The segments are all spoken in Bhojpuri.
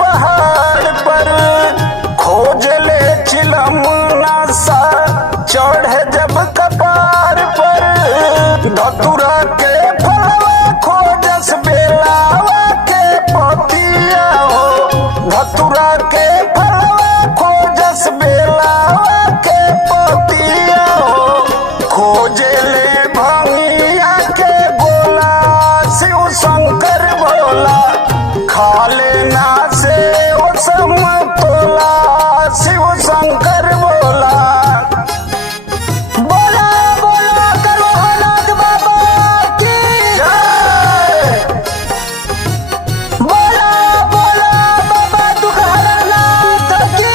पहाड़ पर खोज ले चिलम नासा चढ़े जब कपार पर धतुरा के फलवा खोजस बेलावा के पतिया हो धतुरा के फलवा खोजस बेलावा के पतिया हो खोजे ले भंगिया के गोला शिव शंकर भोला खा लेना से ओ समतोला शिव शंकर भोला बोला बोला करो नाथ बाबा की जय बोला बोला बाबा दुखहर नाथ की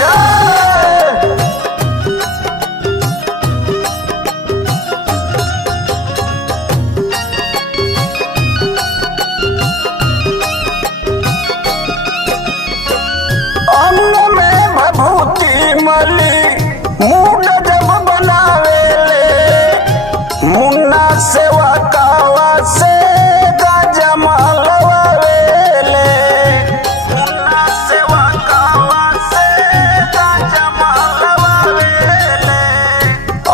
जय। अंग में भभूति मली मूड जब बनावेले मुन्ना सेवा कावा से गाजा मालवावेले मुन्ना सेवा कावा से गाजा मालवावेले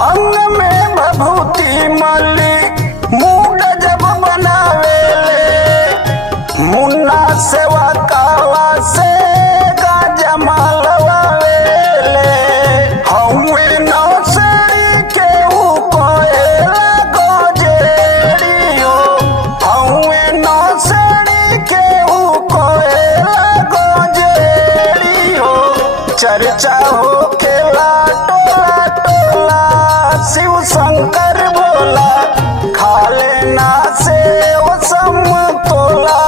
अंग में भभूति मली मूड जब बनावेले मुन्ना सेवा कावा से गाजा मालवावेले हौवे नौसड़ी के कोयला गोजेड़ियो हौवे नौसड़ी के कोयला गोजेड़ियो चर्चा हो खेला टोला टोला शिव शंकर भोला खा लेना से ओ समतोला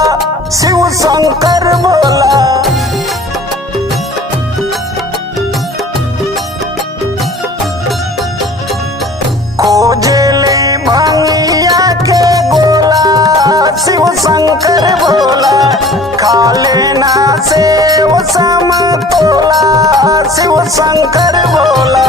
शिव शंकर भोला खोजे ले भंगिया के गोला शिव शंकर भोला खा लेना से ओ समतोला शिव शंकर भोला।